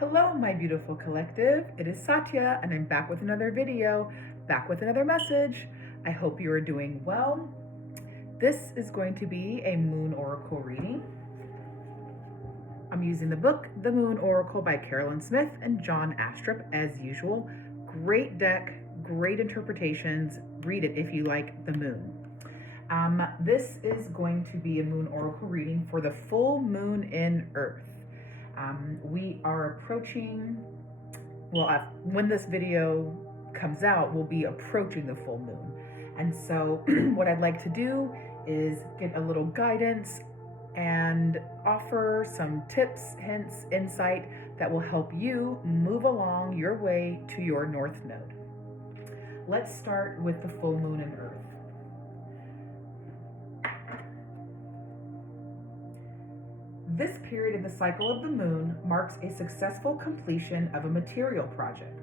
Hello, my beautiful collective. It is Satya, and I'm back with another video, back with another message. I hope you are doing well. This is going to be a Moon Oracle reading. I'm using the book, The Moon Oracle by Carolyn Smith and John Astrup, as usual. Great deck, great interpretations. Read it if you like the moon. This is going to be a Moon Oracle reading for the full moon in Earth. We are approaching, when this video comes out, we'll be approaching the full moon. And so what I'd like to do is get a little guidance and offer some tips, hints, insight that will help you move along your way to your North Node. Let's start with the full moon in Earth. This period in the cycle of the moon marks a successful completion of a material project.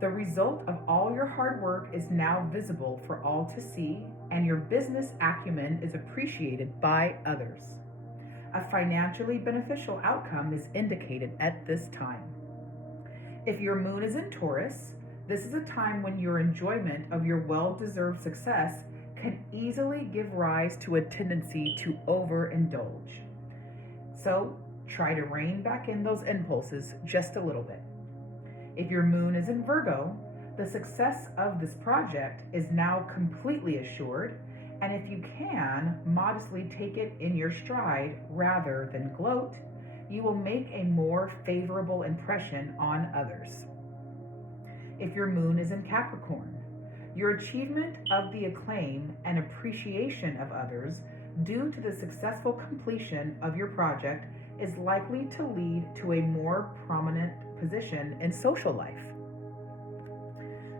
The result of all your hard work is now visible for all to see, and your business acumen is appreciated by others. A financially beneficial outcome is indicated at this time. If your moon is in Taurus, this is a time when your enjoyment of your well-deserved success can easily give rise to a tendency to overindulge. So try to rein back in those impulses just a little bit. If your moon is in Virgo, the success of this project is now completely assured, and if you can modestly take it in your stride rather than gloat, you will make a more favorable impression on others. If your moon is in Capricorn, your achievement of the acclaim and appreciation of others due to the successful completion of your project is likely to lead to a more prominent position in social life.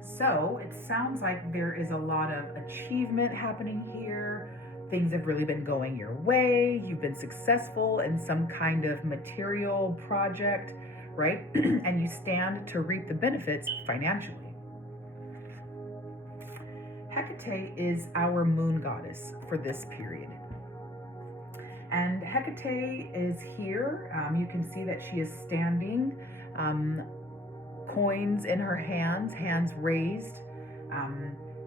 So it sounds like there is a lot of achievement happening here. Things have really been going your way. You've been successful in some kind of material project, right? And you stand to reap the benefits financially. Hecate is our moon goddess for this period. And Hecate is here. You can see that she is standing, coins in her hands, hands raised.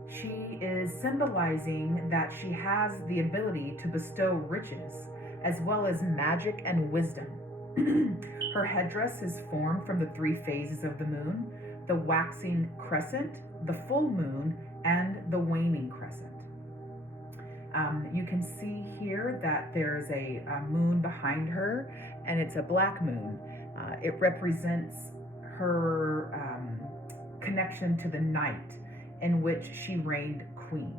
She is symbolizing that she has the ability to bestow riches, as well as magic and wisdom. Her headdress is formed from the three phases of the moon: the waxing crescent, the full moon, and the waning crescent. You can see here that there's a moon behind her, and it's a black moon. It represents her connection to the night in which she reigned queen.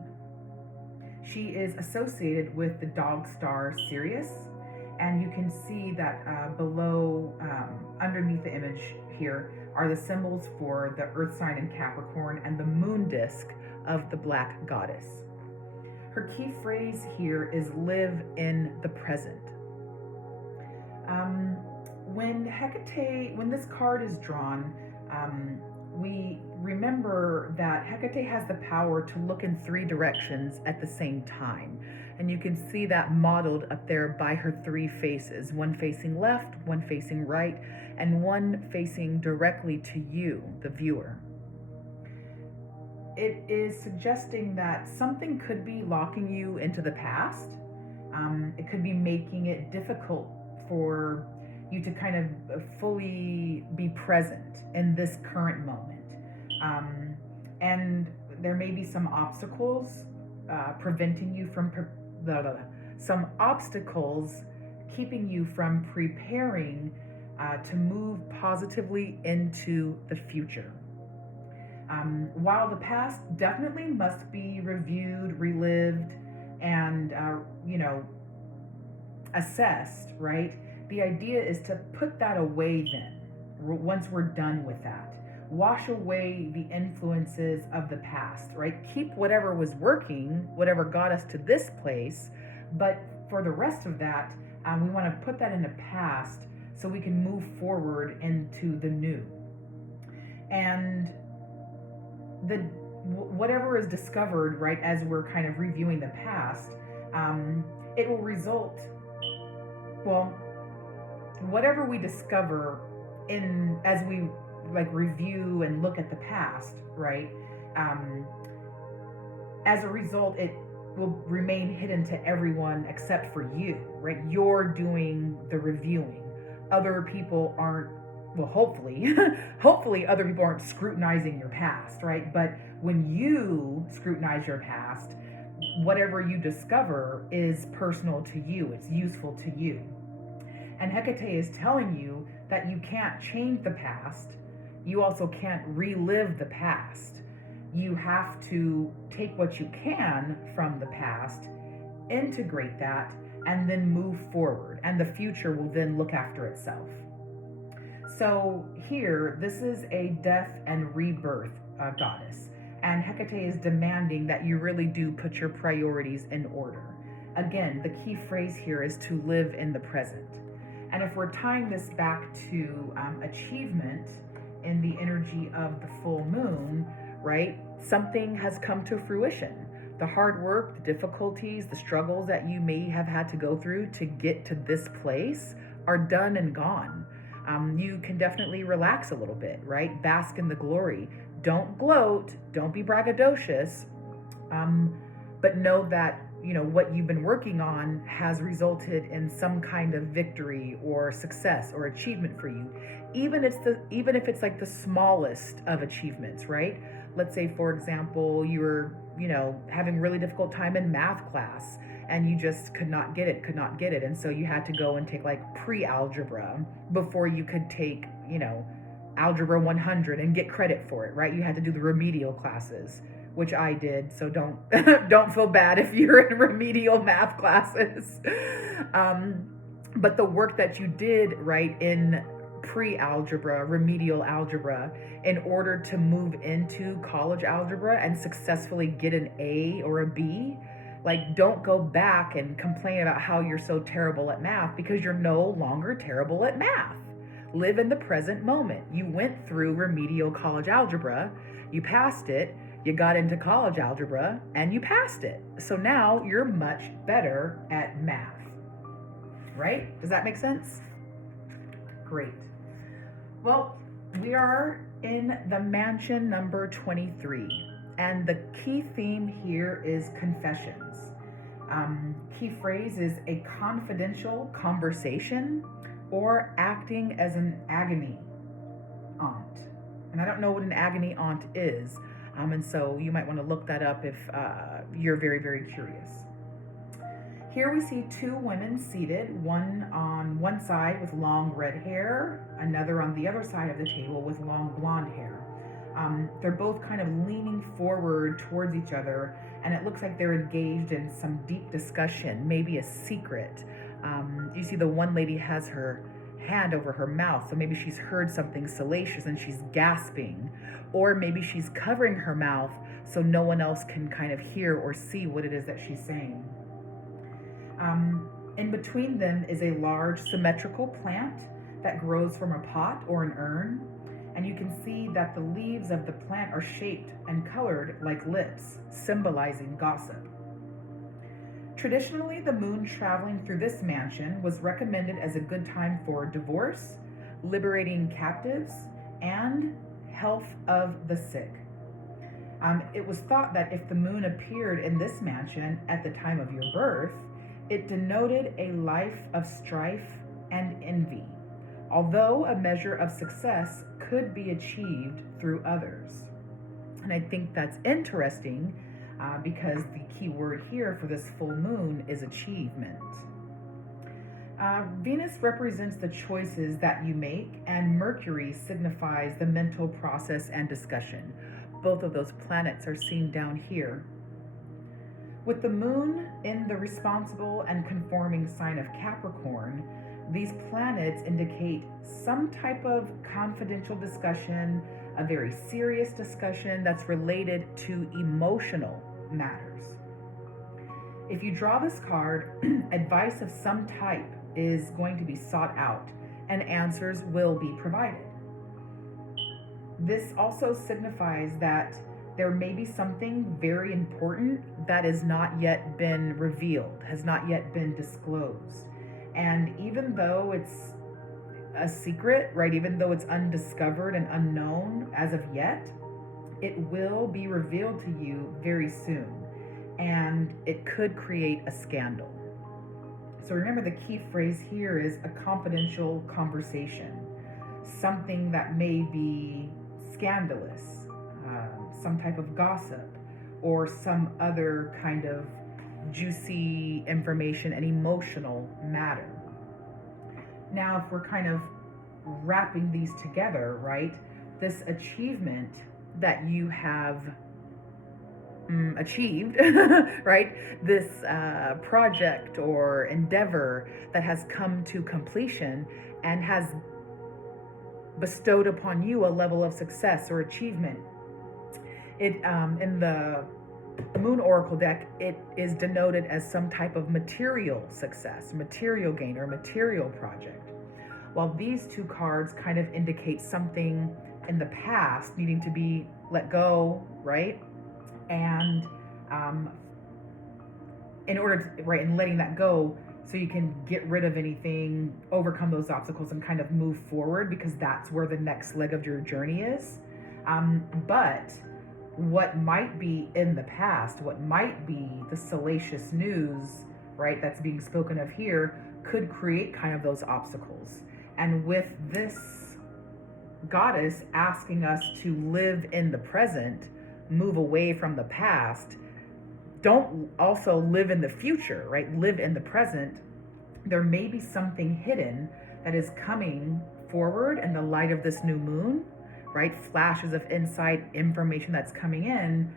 She is associated with the dog star Sirius, and you can see that below, underneath the image here, are the symbols for the earth sign in Capricorn and the moon disk of the black goddess. Her key phrase here is live in the present. When this card is drawn, we remember that Hecate has the power to look in three directions at the same time. And you can see that modeled up there by her three faces, one facing left, one facing right, and one facing directly to you, the viewer. It is suggesting that something could be locking you into the past. It could be making it difficult for you to kind of fully be present in this current moment. And there may be some obstacles preventing you from, some obstacles keeping you from preparing to move positively into the future. While the past definitely must be reviewed, relived, and assessed, right? The idea is to put that away then, once we're done with that. Wash away the influences of the past, right? Keep whatever was working, whatever got us to this place, but for the rest of that, we want to put that in the past so we can move forward into the new. And whatever is discovered, right, as we're kind of reviewing the past, it will result, whatever we discover as we like review and look at the past, right? As a result, it will remain hidden to everyone except for you, right? You're doing the reviewing. Other people aren't, well, hopefully, hopefully other people aren't scrutinizing your past, right? But when you scrutinize your past, whatever you discover is personal to you, it's useful to you. And Hecate is telling you that you can't change the past. You also can't relive the past. You have to take what you can from the past, integrate that, and then move forward. And the future will then look after itself. So here, this is a death and rebirth goddess. And Hecate is demanding that you really do put your priorities in order. Again, the key phrase here is to live in the present. And if we're tying this back to achievement in the energy of the full moon, right? Something has come to fruition. The hard work, the difficulties, the struggles that you may have had to go through to get to this place are done and gone. You can definitely relax a little bit, right? Bask in the glory. Don't gloat, don't be braggadocious, but know that, you know, what you've been working on has resulted in some kind of victory or success or achievement for you. Even if it's like the smallest of achievements, right? Let's say, for example, you were, you know, having really difficult time in math class and you just could not get it. And so you had to go and take like pre-algebra before you could take, you know, algebra 100 and get credit for it, right? You had to do the remedial classes, which I did. So don't feel bad if you're in remedial math classes. But the work that you did, right, in pre-algebra, remedial algebra, in order to move into college algebra and successfully get an A or a B, like, don't go back and complain about how you're so terrible at math, because you're no longer terrible at math. Live in the present moment. You went through remedial college algebra, you passed it, you got into college algebra, and you passed it. So now you're much better at math, right? Does that make sense? Great. Well, we are in the mansion number 23, and the key theme here is confessions. Key phrase is a confidential conversation or acting as an agony aunt. And I don't know what an agony aunt is, and so you might want to look that up if you're very, very curious. Here we see two women seated, one on one side with long red hair, another on the other side of the table with long blonde hair. They're both kind of leaning forward towards each other, and it looks like they're engaged in some deep discussion, maybe a secret. You see the one lady has her hand over her mouth, so maybe she's heard something salacious and she's gasping, or maybe she's covering her mouth so no one else can kind of hear or see what it is that she's saying. In between them is a large symmetrical plant that grows from a pot or an urn, and you can see that the leaves of the plant are shaped and colored like lips, symbolizing gossip. Traditionally, the moon traveling through this mansion was recommended as a good time for divorce, liberating captives, and health of the sick. It was thought that if the moon appeared in this mansion at the time of your birth, it denoted a life of strife and envy, although a measure of success could be achieved through others. And I think that's interesting because the key word here for this full moon is achievement. Venus represents the choices that you make, and Mercury signifies the mental process and discussion. Both of those planets are seen down here. With the moon in the responsible and conforming sign of Capricorn, these planets indicate some type of confidential discussion, a very serious discussion that's related to emotional matters. If you draw this card, advice of some type is going to be sought out and answers will be provided. This also signifies that there may be something very important that has not yet been revealed, has not yet been disclosed. And even though a secret, right? Even though it's undiscovered and unknown as of yet, it will be revealed to you very soon, and it could create a scandal. So remember, the key phrase here is a confidential conversation, something that may be scandalous, some type of gossip, or some other kind of juicy information and emotional matter. Now, if we're kind of wrapping these together, right, this achievement that you have achieved, right, this project or endeavor that has come to completion and has bestowed upon you a level of success or achievement. It in the Moon Oracle deck, it is denoted as some type of material success, material gain, or material project. While these two cards kind of indicate something in the past needing to be let go, right? And in order to, right, and letting that go so you can get rid of anything, overcome those obstacles, and kind of move forward, because that's where the next leg of your journey is. But what might be in the past, what might be the salacious news, right, that's being spoken of here, could create kind of those obstacles. And with this goddess asking us to live in the present, move away from the past, don't also live in the future, right? Live in the present. There may be something hidden that is coming forward in the light of this new moon, right? Flashes of insight, information that's coming in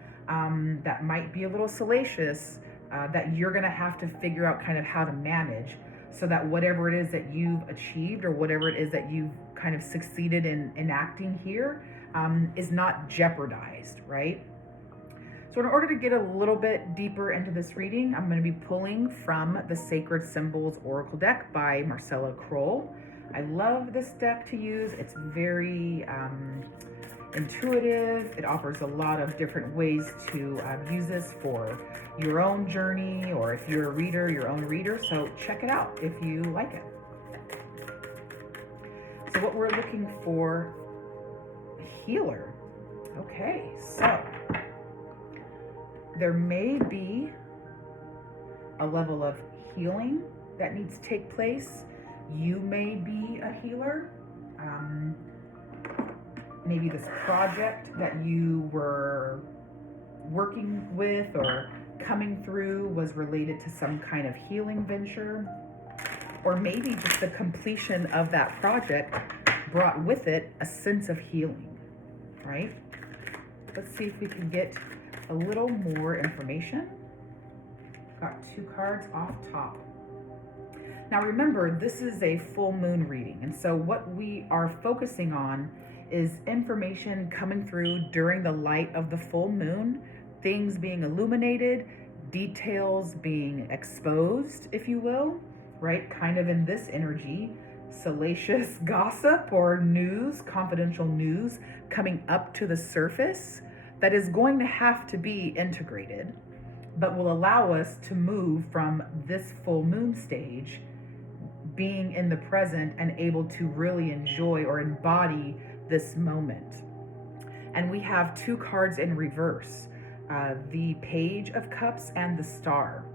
that might be a little salacious, that you're gonna have to figure out kind of how to manage, so that whatever it is that you've achieved or whatever it is that you've kind of succeeded in enacting here is not jeopardized, right? So in order to get a little bit deeper into this reading, I'm going to be pulling from the Sacred Symbols Oracle deck by Marcella Kroll. I love this deck to use. It's very intuitive. It offers a lot of different ways to use this for your own journey, or if you're a reader, your own reader. So check it out if you like it. So what we're looking for, healer. Okay, so there may be a level of healing that needs to take place. You may be a healer. Maybe this project that you were working with or coming through was related to some kind of healing venture. Or maybe just the completion of that project brought with it a sense of healing, right? Let's see if we can get a little more information. Got two cards off top. Now remember, this is a full moon reading, and so what we are focusing on is information coming through during the light of the full moon, things being illuminated, details being exposed, if you will, right? Kind of in this energy, salacious gossip or news, confidential news coming up to the surface that is going to have to be integrated, but will allow us to move from this full moon stage, being in the present and able to really enjoy or embody this moment. And we have two cards in reverse, the Page of Cups and the Star.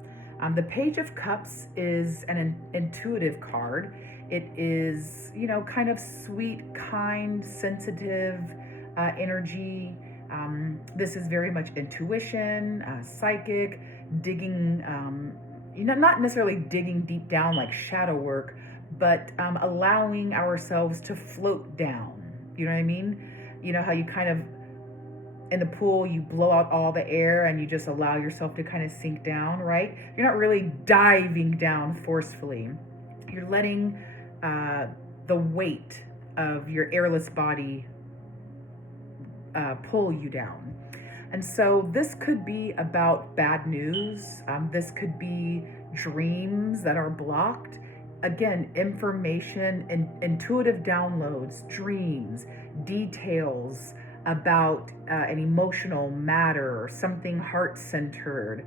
The Page of Cups is an intuitive card. It is, kind of sweet, kind, sensitive energy. This is very much intuition, psychic, digging, not necessarily digging deep down like shadow work, but allowing ourselves to float down. You know what I mean? You know how you kind of, in the pool, you blow out all the air and you just allow yourself to kind of sink down, right? You're not really diving down forcefully. You're letting the weight of your airless body pull you down. And so this could be about bad news. This could be dreams that are blocked. Again, information and intuitive downloads, dreams, details about an emotional matter or something heart-centered,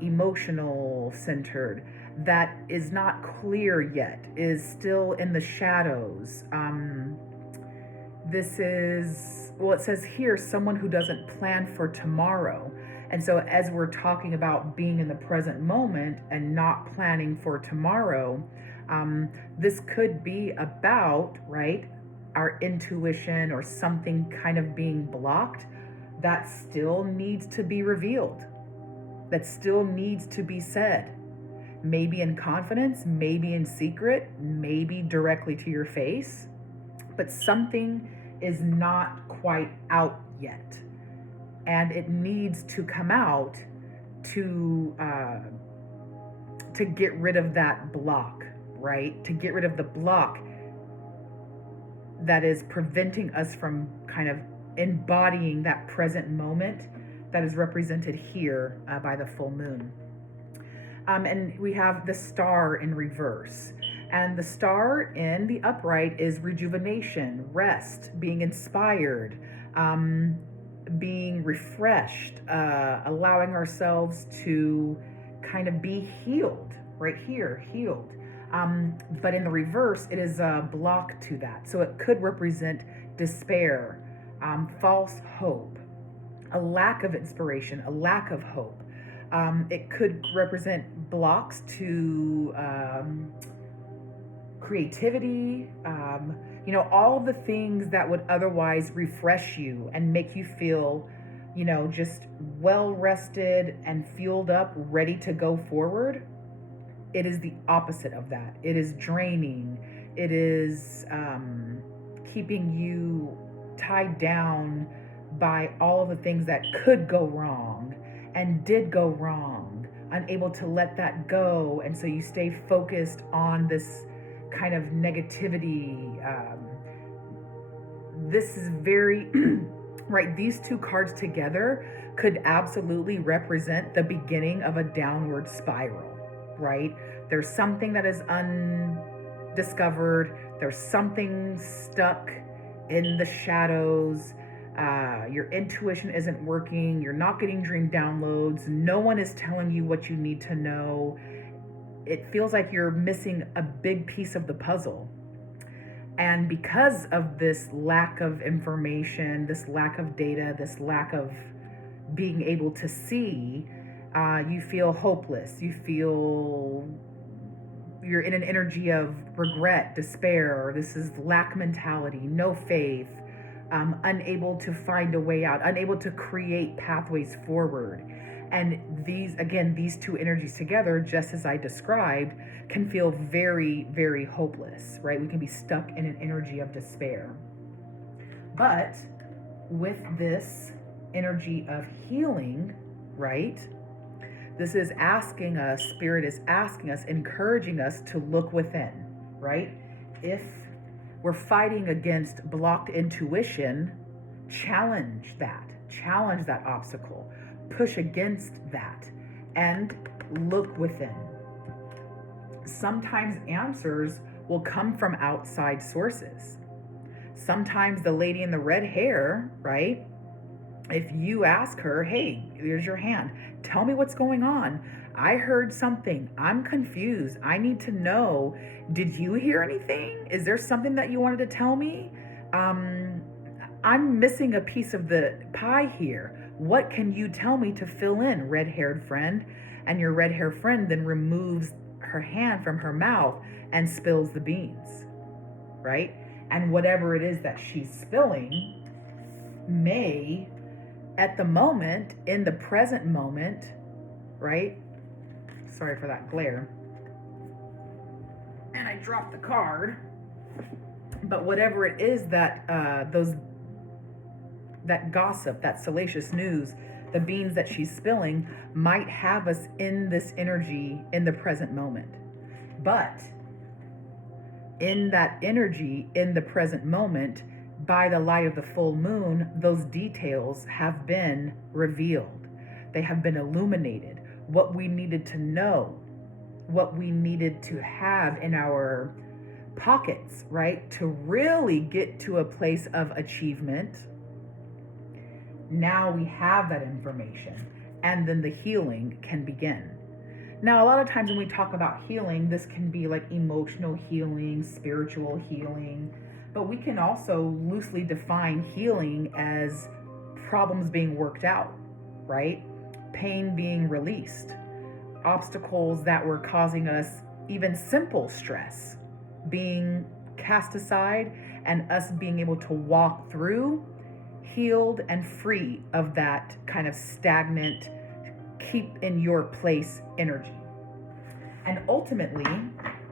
emotional centered, that is not clear yet, is still in the shadows. This is, well, it says here, someone who doesn't plan for tomorrow. And so as we're talking about being in the present moment and not planning for tomorrow, this could be about, right, our intuition or something kind of being blocked that still needs to be revealed, that still needs to be said. Maybe in confidence, maybe in secret, maybe directly to your face, but something is not quite out yet. And it needs to come out to get rid of that block, right? To get rid of the block that is preventing us from kind of embodying that present moment that is represented here by the full moon. And we have the star in reverse. And the star in the upright is rejuvenation, rest, being inspired, being refreshed, allowing ourselves to kind of be healed, right here, healed. But in the reverse, it is a block to that. So it could represent despair, false hope, a lack of inspiration, a lack of hope. It could represent blocks to creativity, all the things that would otherwise refresh you and make you feel, just well rested and fueled up, ready to go forward. It is the opposite of that. It is draining. It is keeping you tied down by all of the things that could go wrong and did go wrong, unable to let that go. And so you stay focused on this kind of negativity. This is very, right, these two cards together could absolutely represent the beginning of a downward spiral, right? There's something that is undiscovered. There's something stuck in the shadows. Your intuition isn't working. You're not getting dream downloads. No one is telling you what you need to know. It feels like you're missing a big piece of the puzzle. And because of this lack of information, this lack of data, this lack of being able to see, you feel hopeless. You feel you're in an energy of regret, despair. This is lack mentality, no faith, unable to find a way out, unable to create pathways forward. And these two energies together, just as I described, can feel very, very hopeless, right? We can be stuck in an energy of despair. But with this energy of healing, right? This is asking us, Spirit is asking us, encouraging us to look within, right? If we're fighting against blocked intuition, challenge that obstacle. Push against that and look within. Sometimes answers will come from outside sources. Sometimes the lady in the red hair, right? If you ask her, hey, here's your hand, tell me what's going on. I heard something. I'm confused. I need to know. Did you hear anything? Is there something that you wanted to tell me? I'm missing a piece of the pie here. What can you tell me to fill in, red-haired friend? And your red-haired friend then removes her hand from her mouth and spills the beans, right? And whatever it is that she's spilling may, at the moment, in the present moment, right? Sorry for that glare. And I dropped the card. But whatever it is that that gossip, that salacious news, the beans that she's spilling might have us in this energy in the present moment. But in that energy, in the present moment, by the light of the full moon, those details have been revealed. They have been illuminated. What we needed to know, what we needed to have in our pockets, right? To really get to a place of achievement. Now we have that information. and then the healing can begin. Now, a lot of times when we talk about healing, this can be like emotional healing, spiritual healing, but we can also loosely define healing as problems being worked out, right? Pain being released, obstacles that were causing us even simple stress being cast aside, and us being able to walk through healed and free of that kind of stagnant, keep in your place energy. And ultimately,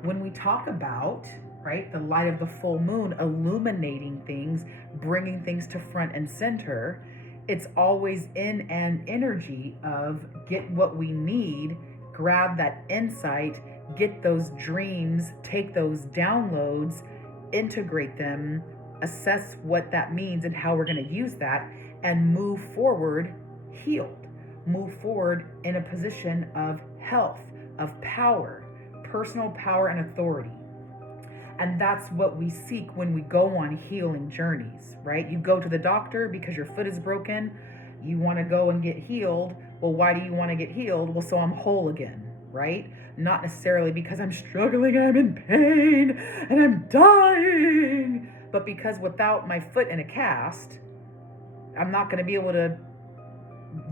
when we talk about, right, the light of the full moon illuminating things, bringing things to front and center, it's always in an energy of get what we need, grab that insight, get those dreams, take those downloads, integrate them, assess what that means and how we're going to use that, and move forward healed. Move forward in a position of health, of power, personal power and authority. And that's what we seek when we go on healing journeys, right? You go to the doctor because your foot is broken. You want to go and get healed. Well, why do you want to get healed? Well, so I'm whole again, right? Not necessarily because I'm struggling, I'm in pain, and I'm dying, but because without my foot in a cast, I'm not going to be able to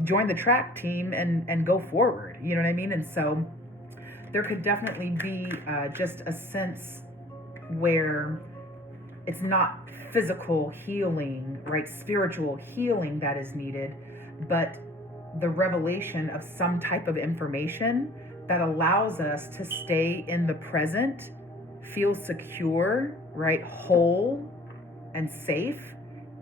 join the track team and go forward. You know what I mean? And so there could definitely be just a sense where it's not physical healing, right? Spiritual healing that is needed, but the revelation of some type of information that allows us to stay in the present, feel secure, right? Whole and safe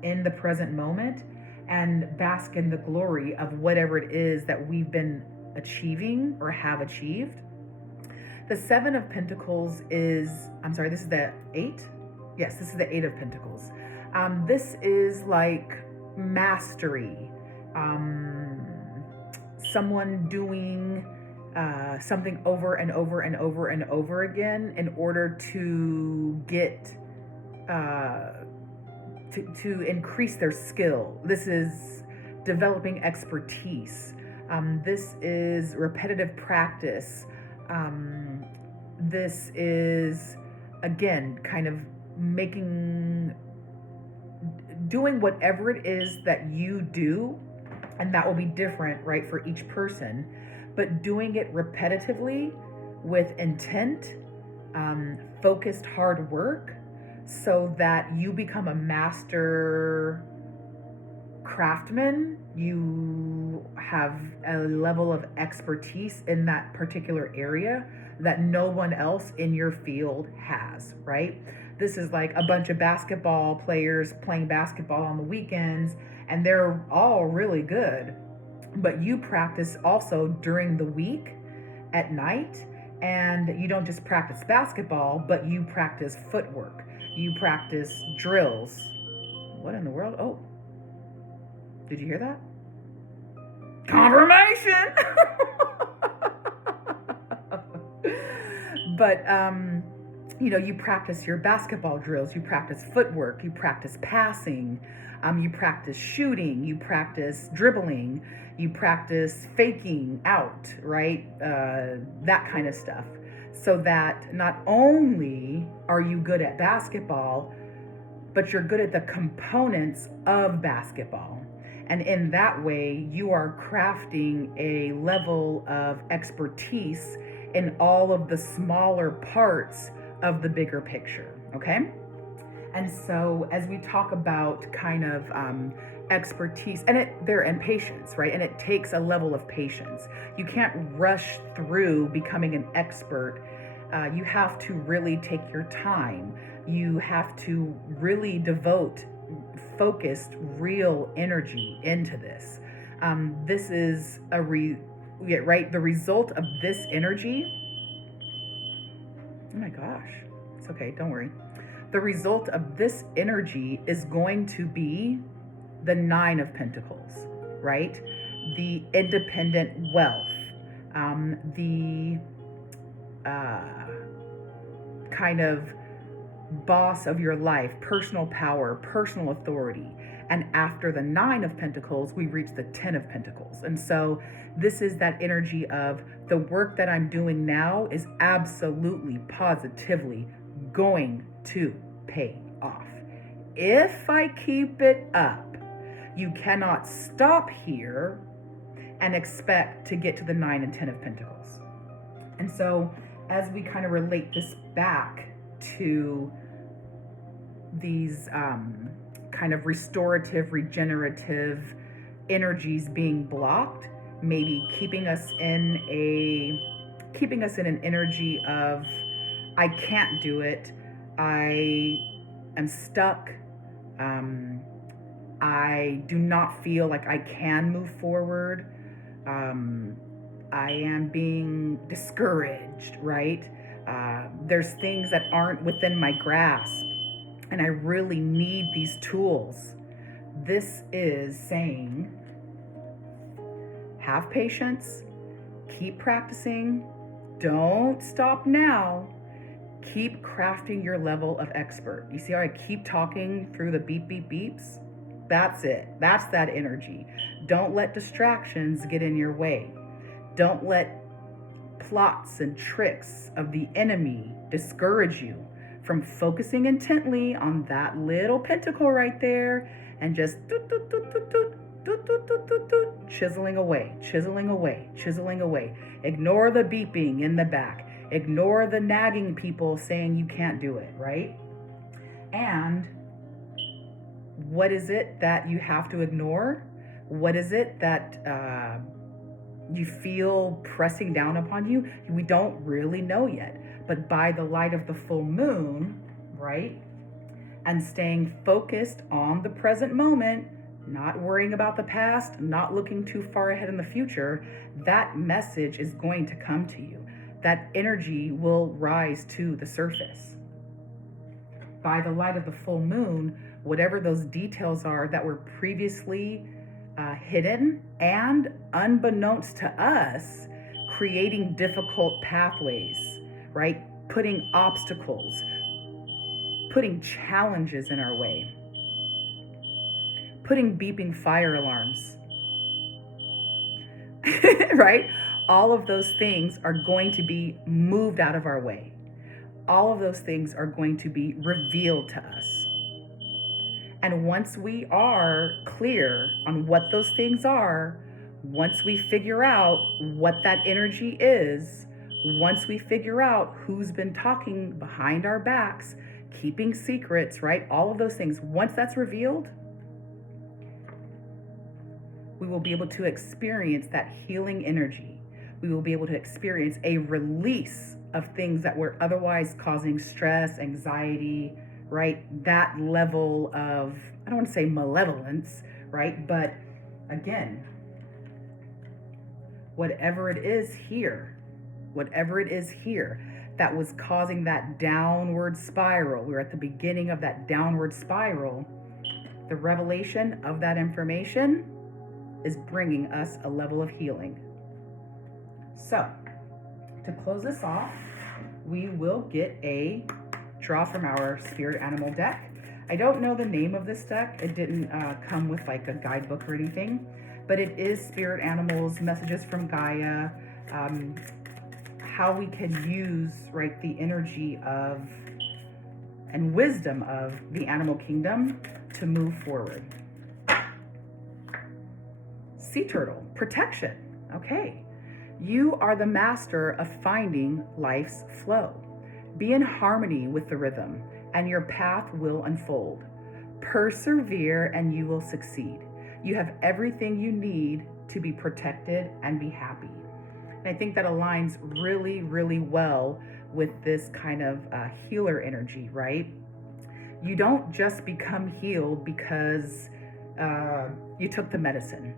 in the present moment, and bask in the glory of whatever it is that we've been achieving or have achieved. The Seven of Pentacles is, this is the 8? Yes, this is the 8 of Pentacles. This is like mastery. Someone doing something over and over and over and over again in order to get, to increase their skill. This is developing expertise. This is repetitive practice. This is, again, kind of doing whatever it is that you do, and that will be different, right, for each person, but doing it repetitively with intent, focused hard work, so that you become a master craftsman. You have a level of expertise in that particular area that no one else in your field has, right? This is like a bunch of basketball players playing basketball on the weekends, and they're all really good, but you practice also during the week at night, and you don't just practice basketball, but you practice footwork, you practice drills. What in the world? Oh, did you hear that? Confirmation. But you practice your basketball drills, you practice footwork, you practice passing, you practice shooting, you practice dribbling, you practice faking out, right? That kind of stuff. So that not only are you good at basketball, but you're good at the components of basketball. And in that way, you are crafting a level of expertise in all of the smaller parts of the bigger picture, okay? And so as we talk about kind of expertise, and patience, right? And it takes a level of patience. You can't rush through becoming an expert. You have to really take your time. You have to really devote focused, real energy into this. This is the result of this energy. Oh my gosh, it's okay, don't worry. The result of this energy is going to be the 9 of Pentacles, right? The independent wealth, the kind of boss of your life, personal power, personal authority. And after the 9 of Pentacles, we reach the 10 of Pentacles. And so this is that energy of the work that I'm doing now is absolutely, positively going to pay off. If I keep it up, you cannot stop here and expect to get to the 9 and 10 of Pentacles. And so as we kind of relate this back to these kind of restorative, regenerative energies being blocked, maybe keeping us in an energy of, I can't do it, I am stuck, I do not feel like I can move forward, I am being discouraged, right? There's things that aren't within my grasp, and I really need these tools. This is saying, have patience, keep practicing, don't stop now, keep crafting your level of expert. You see how I keep talking through the beep, beep, beeps? That's it. That's that energy. Don't let distractions get in your way. Don't let plots and tricks of the enemy discourage you from focusing intently on that little pentacle right there and just chiseling away, chiseling away, chiseling away. Ignore the beeping in the back. Ignore the nagging people saying you can't do it, right? And what is it that you have to ignore? What is it that you feel pressing down upon you? We don't really know yet. But by the light of the full moon, right, and staying focused on the present moment, not worrying about the past, not looking too far ahead in the future, that message is going to come to you. That energy will rise to the surface. By the light of the full moon, whatever those details are that were previously hidden and unbeknownst to us, creating difficult pathways, right? Putting obstacles, putting challenges in our way, putting beeping fire alarms, right? All of those things are going to be moved out of our way. All of those things are going to be revealed to us. And once we are clear on what those things are, once we figure out what that energy is, once we figure out who's been talking behind our backs, keeping secrets, right? All of those things, once that's revealed, we will be able to experience that healing energy. We will be able to experience a release of things that were otherwise causing stress, anxiety, right? That level of, I don't want to say malevolence, right? But again, whatever it is here that was causing that downward spiral, we're at the beginning of that downward spiral, the revelation of that information is bringing us a level of healing. So, to close this off, we will get a draw from our spirit animal deck. I don't know the name of this deck. It didn't come with like a guidebook or anything, but it is spirit animals, messages from Gaia, how we can use, right, the energy of and wisdom of the animal kingdom to move forward. Sea turtle, protection. Okay. You are the master of finding life's flow. Be in harmony with the rhythm, and your path will unfold. Persevere, and you will succeed. You have everything you need to be protected and be happy. And I think that aligns really, really well with this kind of healer energy, right? You don't just become healed because you took the medicine,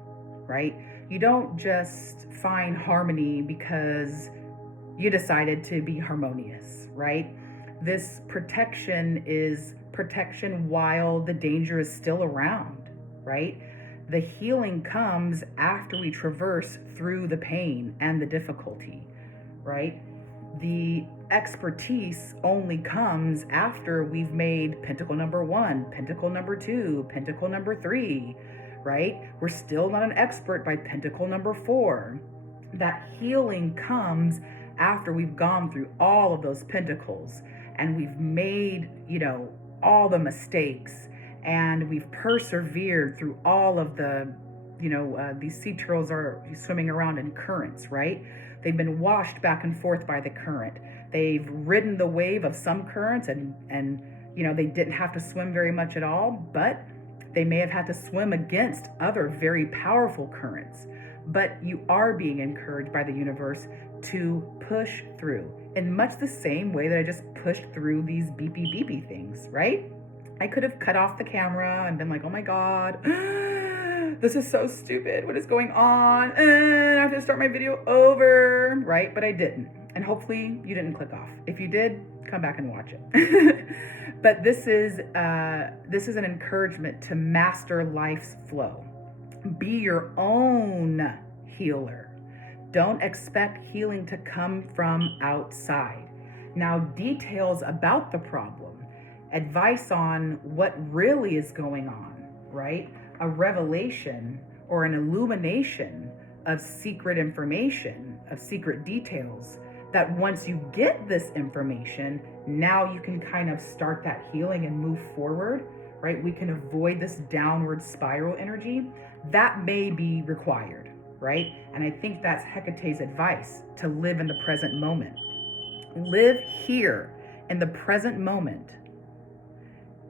right? You don't just find harmony because you decided to be harmonious, right? This protection is protection while the danger is still around, right? The healing comes after we traverse through the pain and the difficulty, right? The expertise only comes after we've made pentacle number 1, pentacle number 2, pentacle number 3, right? We're still not an expert by pentacle number 4. That healing comes after we've gone through all of those pentacles and we've made, all the mistakes, and we've persevered through all of the, these sea turtles are swimming around in currents, right? They've been washed back and forth by the current. They've ridden the wave of some currents and they didn't have to swim very much at all, but they may have had to swim against other very powerful currents. But you are being encouraged by the universe to push through in much the same way that I just pushed through these beepy beepy things, right? I could have cut off the camera and been like, oh my God, this is so stupid. What is going on? I have to start my video over, right? But I didn't. And hopefully you didn't click off. If you did, come back and watch it. But this is an encouragement to master life's flow. Be your own healer. Don't expect healing to come from outside. Now, details about the problem, advice on what really is going on, right? A revelation or an illumination of secret information, of secret details, that once you get this information, now you can kind of start that healing and move forward, right? We can avoid this downward spiral energy. That may be required, right? And I think that's Hecate's advice, to live in the present moment. Live here in the present moment.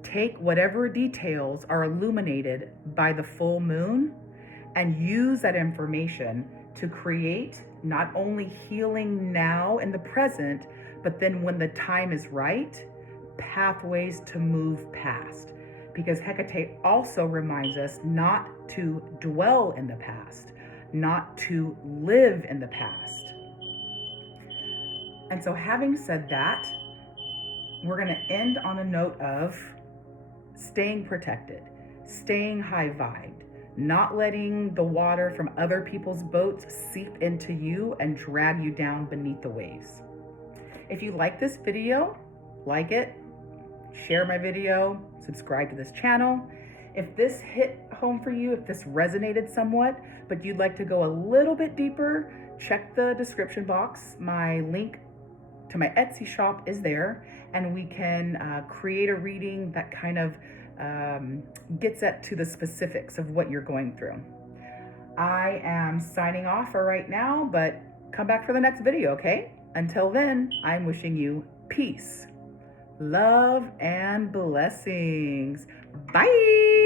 Take whatever details are illuminated by the full moon and use that information to create not only healing now in the present, but then when the time is right, pathways to move past. Because Hecate also reminds us not to dwell in the past, not to live in the past. And so having said that, we're going to end on a note of staying protected, staying high vibed, not letting the water from other people's boats seep into you and drag you down beneath the waves. If you like this video, like it, share my video, subscribe to this channel. If this hit home for you, if this resonated somewhat, but you'd like to go a little bit deeper, check the description box. My link to my Etsy shop is there, and we can create a reading that kind of gets at to the specifics of what you're going through. I am signing off for right now, but come back for the next video, okay? Until then, I'm wishing you peace, love, and blessings. Bye.